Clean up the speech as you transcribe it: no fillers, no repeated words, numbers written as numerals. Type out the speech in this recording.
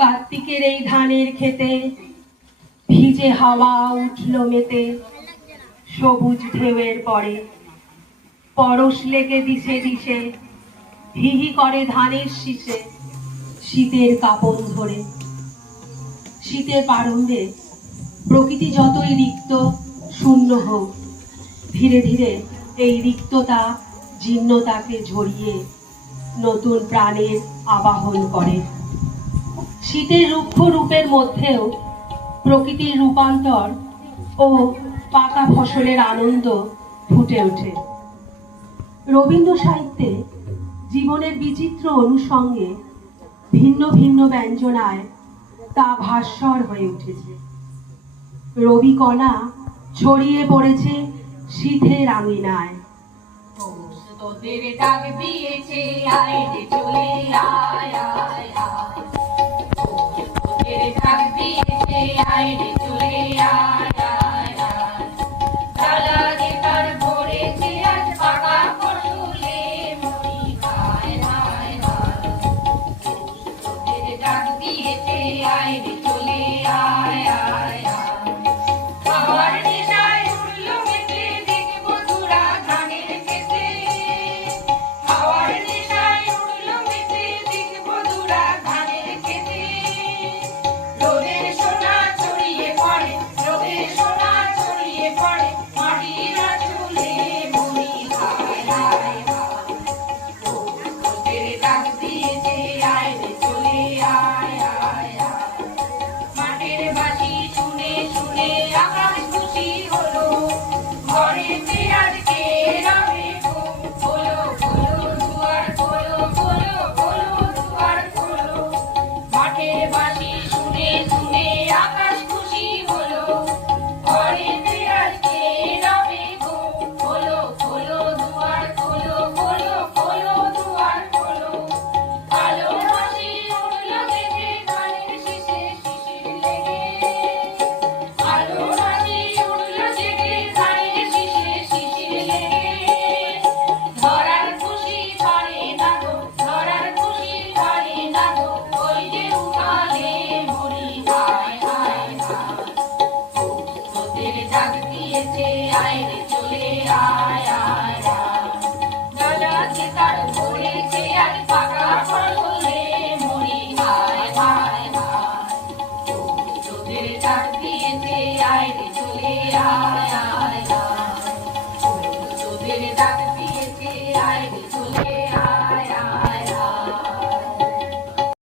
কার্তিকের এই ধানের খেতে ভিজে হাওয়া উঠল মেতে, সবুজ ঢেউয়ের পরে পরশ লেগে দিশে দিশে হিহি করে ধানের শীষে শীতের কাপন ধরে। শীতের প্রারম্ভে প্রকৃতি যতই রিক্ত শূন্য হোক, ধীরে ধীরে এই রিক্ততা জীর্ণতাকে ঝরিয়ে নতুন প্রাণের আবাহন করে। শীতের রুক্ষ রূপের মধ্যেও প্রকৃতির রূপান্তর ও পাকা ফসলের আনন্দ ফুটে ওঠে। রবীন্দ্র সাহিত্যে জীবনের বিচিত্র অনুষঙ্গে ভিন্ন ভিন্ন ব্যঞ্জনায় তা ভাস্বর হয়ে উঠেছে। রবিকণা ছড়িয়ে পড়েছে শীতের আঙিনায়। তোদের ডাক দিয়েছে আয় রে চলে আয় আয় আয়, তোদের ডাক দিয়েছে আয় রে